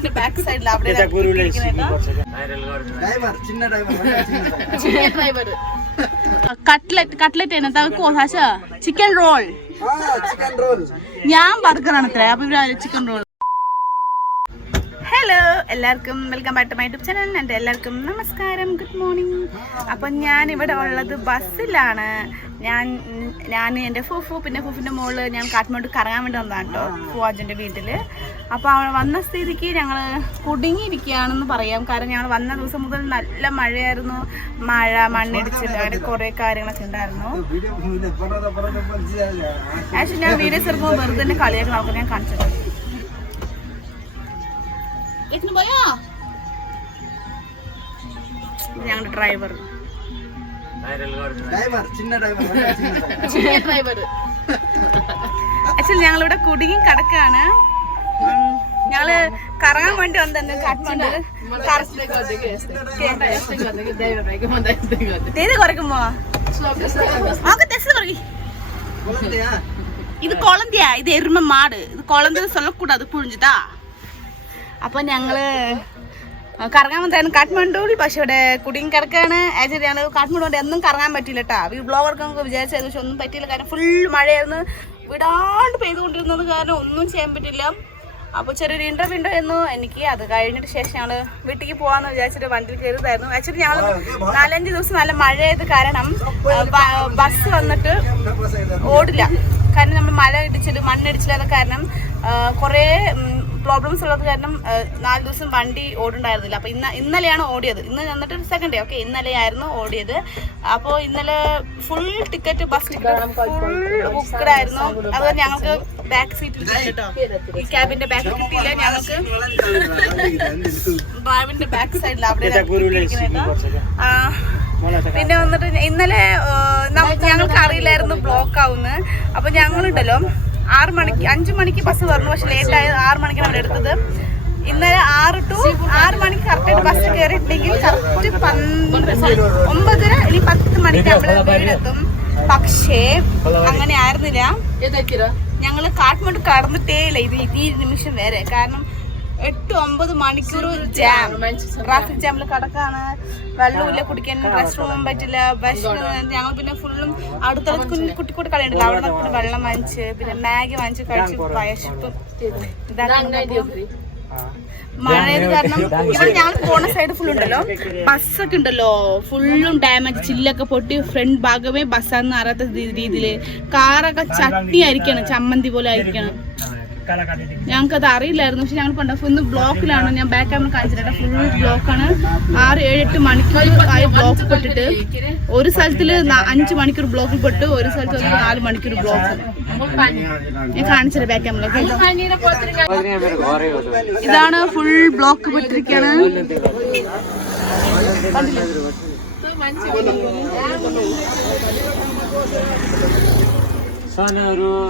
ഡ്രൈവിന്റെ back സൈഡിൽ അവിടെ cutlet chicken roll ഞാൻ ബർഗറാണ് അത്ര അപ്പൊ ഇവര് ചിക്കൻ റോൾ. ഹലോ എല്ലാവർക്കും welcome back to my YouTube channel. എൻ്റെ എല്ലാവർക്കും നമസ്കാരം, ഗുഡ് മോർണിംഗ്. അപ്പം ഞാനിവിടെ ഉള്ളത് ബസ്സിലാണ്. ഞാൻ എൻ്റെ ഫുഫു പിന്നെ ഫുഫിൻ്റെ മോള് ഞാൻ കാഠ്മണ്ഡു കറങ്ങാൻ വേണ്ടി വന്നതാണ് കേട്ടോ, ഫുവാജിൻ്റെ വീട്ടിൽ. അപ്പോൾ അവൾ വന്ന സ്ഥിതിക്ക് ഞങ്ങൾ കുടുങ്ങിയിരിക്കുകയാണെന്ന് പറയാം. കാരണം ഞങ്ങൾ വന്ന ദിവസം മുതൽ നല്ല മഴയായിരുന്നു. മഴ, മണ്ണിടിച്ചിട്ട് അങ്ങനെ കുറേ കാര്യങ്ങളൊക്കെ ഉണ്ടായിരുന്നു. ആക്ച്വലി ഞാൻ വീഡിയോസ് എടുക്കുമ്പോൾ വെറുതെ തന്നെ കളിയാക്കി നോക്കാൻ ഞാൻ കാണിച്ചത്. ഞങ്ങളുടെ ഡ്രൈവർ ആക്ച്വലി ഞങ്ങളിവിടെ കുടുങ്ങി കിടക്കാണ്. ഞങ്ങള് കറങ്ങാൻ വേണ്ടി വന്നു കാഠ്മണ്ഡു. കുറയ്ക്കുമ്പോ ഇത് കുളന്തിയാ, ഇത് എരുമ മാട്. ഇത് കുളന്തി சொல்லக்கூடாது, പുഴിഞ്ഞിട്ടാ. അപ്പൊ ഞങ്ങള് കറങ്ങാൻ വന്നായിരുന്നു കാഠ്മണ്ഡുവിൽ. പക്ഷെ ഇവിടെ കുടുങ്ങി കിടക്കാണ്. ആക്ച്വലി ഞങ്ങൾ കാഠ്മണ്ഡു കൊണ്ട് ഒന്നും കറങ്ങാൻ പറ്റില്ല കേട്ടോ. ഈ ബ്ലോഗ് എടുക്കാൻ വിചാരിച്ചത് പക്ഷെ ഒന്നും പറ്റിയില്ല. കാരണം ഫുൾ മഴയായിരുന്നു, വിടാണ്ട് പെയ്തുകൊണ്ടിരുന്നത് കാരണം ഒന്നും ചെയ്യാൻ പറ്റില്ല. അപ്പോൾ ചെറിയൊരു ഇന്റർവ്യൂ ഉണ്ടായിരുന്നു എനിക്ക്. അത് കഴിഞ്ഞിട്ട് ശേഷം ഞങ്ങൾ വീട്ടിലേക്ക് പോകാമെന്ന് വിചാരിച്ചിട്ട് വണ്ടിയിൽ കയറിയതായിരുന്നു. ആക്ച്വലി ഞങ്ങൾ 4-5 ദിവസം നല്ല മഴയായത് കാരണം ബസ് വന്നിട്ട് ഓടില്ല. കാരണം നമ്മൾ മണ്ണിടിച്ചില്ലാത്ത കാരണം കുറേ പ്രോബ്ലംസ് ഉള്ളത് കാരണം 4 ദിവസം വണ്ടി ഓടുണ്ടായിരുന്നില്ല. അപ്പോൾ ഇന്നലെയാണ് ഓടിയത്. ഇന്ന് വന്നിട്ട് സെക്കൻഡ് ഡേ. ഓക്കെ, ഇന്നലെയായിരുന്നു ഓടിയത്. അപ്പോൾ ഇന്നലെ full ticket, bus ticket full booked ആയിരുന്നു. അതുപോലെ ഞങ്ങൾക്ക് ബാക്ക് സീറ്റിൽ കേട്ടോ, ഈ ക്യാബിന്റെ ബാക്ക് കിട്ടിയില്ല. ഞങ്ങൾക്ക് ഡ്രൈവിന്റെ ബാക്ക് സൈഡിൽ അവിടെ. പിന്നെ വന്നിട്ട് ഇന്നലെ ഞങ്ങൾക്ക് അറിയില്ലായിരുന്നു ബ്ലോക്ക് ആവുന്ന്. അപ്പൊ ഞങ്ങളുണ്ടല്ലോ 5 മണിക്ക് ബസ് പറഞ്ഞു. പക്ഷെ ലേറ്റ് ആയത് 6 മണിക്കാണ് അവിടെ എടുത്തത്. ഇന്നലെ 6 to 6 മണിക്ക് കറക്റ്റായിട്ട് ബസ് കയറിയിട്ടുണ്ടെങ്കിൽ കറക്റ്റ് 9:30 ഇനി 10 മണിക്ക് അവിടെ വീടെത്തും. പക്ഷേ അങ്ങനെ ആയിരുന്നില്ല. ഞങ്ങള് കാഠ്മണ്ഡു കടന്നിട്ടേ ഇല്ല ഈ നിമിഷം വരെ. കാരണം 8-9 മണിക്കൂർ ജാം, ട്രാഫിക് ജാമിൽ കിടക്കാണ്. വെള്ളമില്ല, കുടിക്കാൻ റെസ്റ്റ് റൂമും പറ്റില്ല. ഞങ്ങൾ പിന്നെ ഫുള്ളും അടുത്തുള്ള കുട്ടി കളിയുണ്ടല്ലോ, അവിടെ നിന്ന് പിന്നെ വെള്ളം വാങ്ങിച്ച് പിന്നെ മാഗി വാങ്ങിച്ച് കഴിച്ച് വയസ്സും മഴയത് കാരണം ഇവിടെ ഞങ്ങൾ പോണ സൈഡ് ഫുൾ ഉണ്ടല്ലോ ബസ്സൊക്കെ ഉണ്ടല്ലോ ഫുള്ളും ഡാമേജ്, ചില്ലൊക്കെ പൊട്ടി ഫ്രണ്ട് ഭാഗമേ ബസ്സാന്ന് അറിയാത്ത രീതിയില് കാറൊക്കെ ചട്ടിയായിരിക്കണം, ചമ്മന്തി പോലെ ആയിരിക്കണം. ഞങ്ങൾക്കത് അറിയില്ലായിരുന്നു. പക്ഷെ ഞങ്ങൾ കണ്ട ഫുൾ ബ്ലോക്കിലാണ്. ഞാൻ ബാക്ക് ക്യാമറ കാണിച്ചിട്ട് ഫുൾ ബ്ലോക്കാണ്. 6-7-8 മണിക്കൂർ ആയി ബ്ലോക്ക് പെട്ടിട്ട്. ഒരു സ്ഥലത്തില് 5 മണിക്കൂർ ബ്ലോക്കിൽ പെട്ടു, ഒരു സ്ഥലത്ത് 4 മണിക്കൂർ ബ്ലോക്ക്. ഞാൻ കാണിച്ചത് ബാക്ക് ക്യാമറ. ഇതാണ് ഫുൾ ബ്ലോക്ക് പെട്ടിരിക്കാണ്.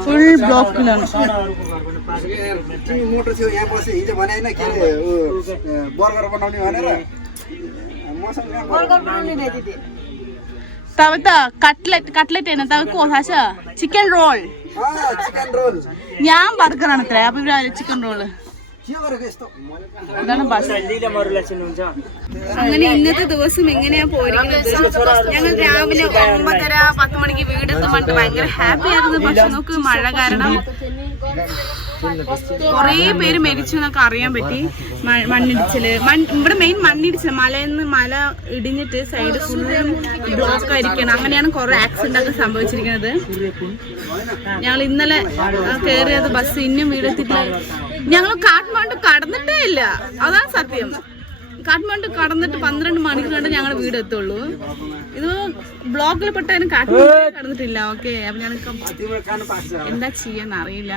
फुल ब्लॉकലാണ്. तवता കട്ട്ലറ്റ് ആണ് തവക്കോ ഹസ ചിക്കൻ റോൾ. ഞാൻ ബർഗറാണ് അത്ര അപ്പൊ ഇവര് ചിക്കൻ റോള്. അങ്ങനെ ഇന്നത്തെ ദിവസം എങ്ങനെയാ പോയിരിക്കുന്നത്. ഞങ്ങൾ രാവിലെ 9:30-10 മണിക്ക് വീടെത്തുമ്പോൾ ഭയങ്കര ഹാപ്പി ആയിരുന്നു. പക്ഷെ നോക്ക് മഴ കാരണം കുറേ പേര് മരിച്ചു എന്നൊക്കെ അറിയാൻ പറ്റി. മണ്ണിടിച്ചില് ഇവിടെ മെയിൻ മണ്ണിടിച്ചില്, മല ഇടിഞ്ഞിട്ട് സൈഡ് ഫുള്ളും ബ്ലോക്ക് ആയിരിക്കണം. അങ്ങനെയാണ് കുറെ ആക്സിഡന്റ് ഒക്കെ സംഭവിച്ചിരിക്കുന്നത്. ഞങ്ങൾ ഇന്നലെ കയറിയത് ബസ് ഇന്നും വീടെത്തിയിട്ടില്ല. ഞങ്ങൾ കാഠ്മണ്ഡു കടന്നിട്ടേ ഇല്ല, അതാണ് സത്യം. കാഠ്മണ്ഡു കടന്നിട്ട് 12 മണിക്കൂർ കണ്ട് ഞങ്ങൾ വീട് എത്തുള്ളൂ. ഇത് ബ്ലോക്കിൽ പെട്ടാലും കാഠ്മണ്ഡു കടന്നിട്ടില്ല. ഓക്കെ, അപ്പൊ ഞാൻ എന്താ ചെയ്യാന്ന് അറിയില്ല.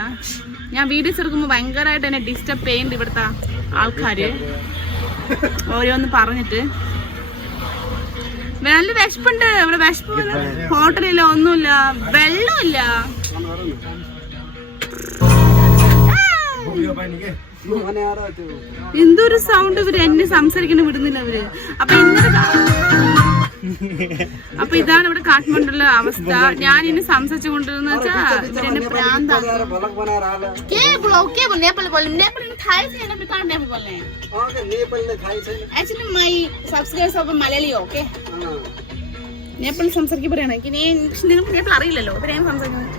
ഞാൻ വീഡിയോസ് എടുക്കുമ്പോൾ ഭയങ്കരമായിട്ട് എന്നെ ഡിസ്റ്റർബ് ചെയ്യുന്നുണ്ട് ഇവിടുത്തെ ആൾക്കാര്, ഓരോന്ന് പറഞ്ഞിട്ട്. നല്ല വിശപ്പുണ്ട് ഇവിടെ. വിശപ്പ് ഹോട്ടലില്ല, ഒന്നുമില്ല, വെള്ളമില്ല. എന്തൊരു സൗണ്ട് ഇവര് എന്നെ സംസാരിക്കുന്ന വിടുന്നില്ല അവര്. അപ്പൊ ഇന്നലെ അപ്പൊ ഇതാണ് ഇവിടെ കാഠ്മണ്ഡുള്ള അവസ്ഥ. ഞാൻ ഇനി സംസാരിച്ചുകൊണ്ടിരുന്ന വെച്ചാൽ പ്രാന്താണ്. Actually, my subscribers are Malayali, okay? നേപ്പാളിൽ സംസാരിക്കാൻ പറയണേ. നിങ്ങൾക്ക് നേപ്പാൾ അറിയില്ലല്ലോ, പിന്നെ ഞാൻ സംസാരിക്കുന്നത്.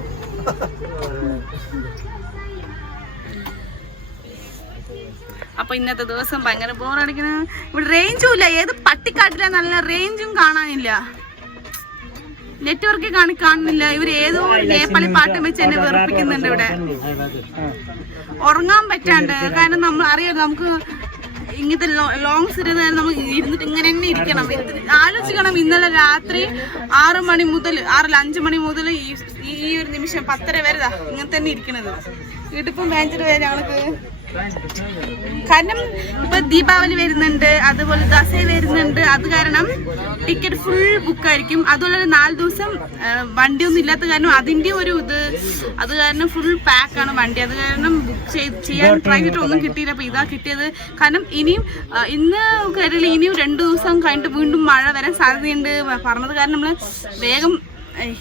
അപ്പൊ ഇന്നത്തെ ദിവസം ഭയങ്കര ബോറടിക്കുന്ന. ഇവിടെ റേഞ്ചും ഇല്ല. ഏത് പട്ടിക്കാട്ടില്ല, നല്ല റേഞ്ചും കാണാനില്ല, നെറ്റ്വർക്ക് കാണുന്നില്ല. ഇവർ ഏതോ നേപ്പാളി പാട്ട് വെച്ച് എന്നെ വെറുപ്പിക്കുന്നുണ്ട് ഇവിടെ. ഉറങ്ങാൻ പറ്റാണ്ട്. കാരണം നമ്മൾ അറിയാലോ, നമുക്ക് ഇങ്ങനത്തെ ലോങ്സ് ഇരുന്ന് നമ്മൾ ഇരുന്നിട്ട് ഇങ്ങനെ തന്നെ ഇരിക്കണം. ആലോചിക്കണം, ഇന്നലെ രാത്രി 6 മണി മുതൽ 5 മണി മുതൽ ഈ ഒരു നിമിഷം 10:30 വരെ ഇങ്ങനെ തന്നെ ഇരിക്കണത്. വീട്ടിപ്പം ഭയങ്കര വരെ ഞങ്ങൾക്ക്. കാരണം ഇപ്പൊ ദീപാവലി വരുന്നുണ്ട്, അതുപോലെ ദസറ വരുന്നുണ്ട്. അത് കാരണം ടിക്കറ്റ് ഫുൾ ബുക്കായിരിക്കും. അതുപോലെ 4 ദിവസം വണ്ടിയൊന്നും ഇല്ലാത്ത കാരണം അതിന്റെ ഒരു ഇത്, അത് കാരണം ഫുൾ പാക്കാണ് വണ്ടി. അത് കാരണം ബുക്ക് ചെയ്യാൻ പ്രൈവറ്റ് ഒന്നും കിട്ടിയില്ല. അപ്പൊ ഇതാ കിട്ടിയത്. കാരണം ഇനിയും ഇന്ന് കേരള ഇനിയും 2 ദിവസം കഴിഞ്ഞിട്ട് വീണ്ടും മഴ വരാൻ സാധ്യതയുണ്ട് പറഞ്ഞത് കാരണം നമ്മള് വേഗം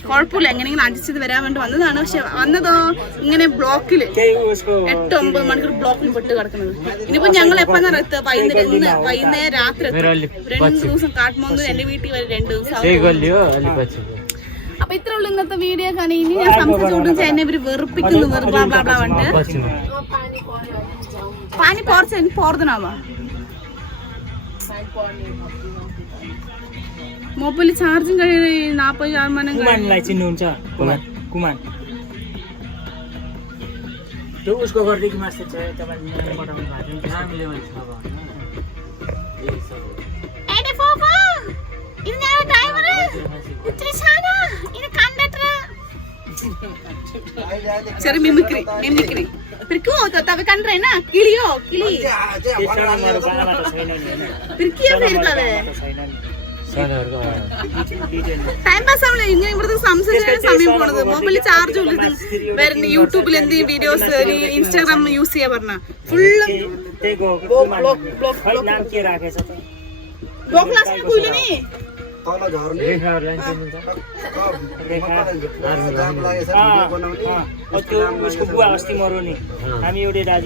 കുഴപ്പമില്ല എങ്ങനെയെങ്കിലും അഡ്ജസ്റ്റ് വരാൻ വേണ്ടി വന്നതാണ്. പക്ഷെ വന്നതോ ഇങ്ങനെ ബ്ലോക്കില് 8-9 മണിക്കൂർ ബ്ലോക്കിൽ പെട്ട് കിടക്കുന്നത്. ഇനിയിപ്പോ ഞങ്ങൾ എപ്പോഴാണ് എത്തുക? വൈകുന്നേരം രാത്രി 2 ദിവസം കാഠ്മണ്ഡു എന്റെ വീട്ടിൽ വരെ 2 ദിവസം. അപ്പൊ ഇത്ര ഉള്ളു ഇന്നത്തെ വീഡിയോ. കാരണം ഇനി ഞാൻ സംസാരിച്ചുകൊണ്ടിരിച്ചാൽ എന്നെ ഇവര് വെറുപ്പിക്കുന്നു. വെറുപ്പാണ്ട് പാനി പോർത്തനാവാ मोबाइल चार्जिंग 40 शतमाനം कुमानलाई चिन्नुहुन्छ? कुमान त्यो उसको गर्दै कि मास्टर छ तपाईले पठाउनु भएको छ हामीले भने छ एडे फोफा इन्ना ड्राइभर उत्री छाना इन कंडक्टर चरी मिमिक्री फिर क्यों होता तब कंड रहे ना किलियो किली फिर क्यों फिर तबे ടൈം പാസ് ആവില്ല. ഇങ്ങനെ ഇവിടുത്തെ സംസാരിക്കാൻ സമയം പോണത്. മൊബൈലിൽ ചാർജ് വരുന്ന യൂട്യൂബിൽ എന്തെങ്കിലും വീഡിയോസ് ഇൻസ്റ്റാഗ്രാം യൂസ് ചെയ്യാൻ പറഞ്ഞ ഫുള്ള്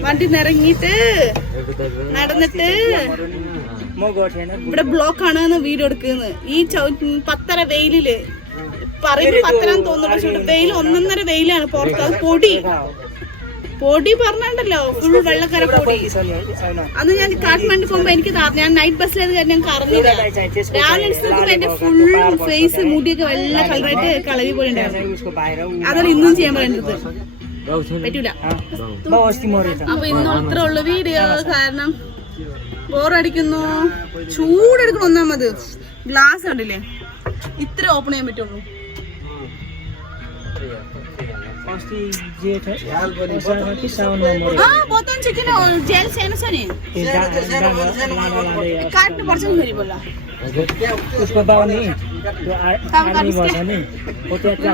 വണ്ടി നിറങ്ങിട്ട് നടന്നിട്ട് ഇവിടെ ബ്ലോക്ക് ആണ് വീഡിയോ എടുക്കുന്നത്. ഈ 10:30 വെയിലില് പറയുന്നത് 10:30 തോന്നുന്നു. പക്ഷെ വെയിൽ 1.5 വെയിലാണ് പുറത്ത്. അത് പൊടി പറഞ്ഞല്ലോ, ഫുൾ വെള്ളക്കര പൊടി. അന്ന് ഞാൻ കാഠ്മണ്ഡു പോകുമ്പോ എനിക്ക് ഞാൻ നൈറ്റ് ബസ്സിലത് ഞങ്ങൾക്ക് അറിഞ്ഞില്ല. രാവിലെ നോക്കുമ്പോ എന്റെ ഫുൾ ഫേസ് മുടിയൊക്കെ വെള്ള കളറായിട്ട് കളരി പോലെ ഉണ്ടായിരുന്നു. അതാണ് ഇന്നും ചെയ്യാൻ പറയുന്നത്. പറ്റൂല. അപ്പൊ ഇന്നും ഇത്ര ഉള്ള വീഡിയോ. കാരണം ബോറടിക്കുന്നു, ചൂടെടുക്കണം. ഒന്നാമത് ഗ്ലാസ് കണ്ടില്ലേ, ഇത്ര ഓപ്പൺ ചെയ്യാൻ പറ്റുള്ളൂ. बोतल चिकन और जेल से ना सनी काटने पड़ सकते मेरी बोला उसको बाव नहीं तो आर्मी वाला नहीं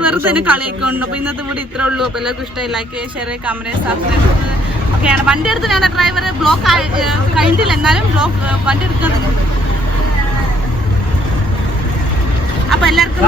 വെറുതെ തന്നെ കളിയൊക്കെയുണ്ട്. അപ്പൊ ഇന്നത്തെ വീഡിയോ ഇത്രേ ഉള്ളൂ. അപ്പൊ എല്ലാവർക്കും ഇഷ്ടമായി ലൈക്ക് ഷെയർ കമന്റ് സബ്സ്ക്രൈബ് ഒക്കെയാണ്. വണ്ടി എടുത്ത് ഞാൻ ഡ്രൈവർ ബ്ലോക്ക് കഴിഞ്ഞിട്ടില്ല, എന്നാലും വണ്ടി എടുക്കുന്നത്. അപ്പൊ എല്ലാവർക്കും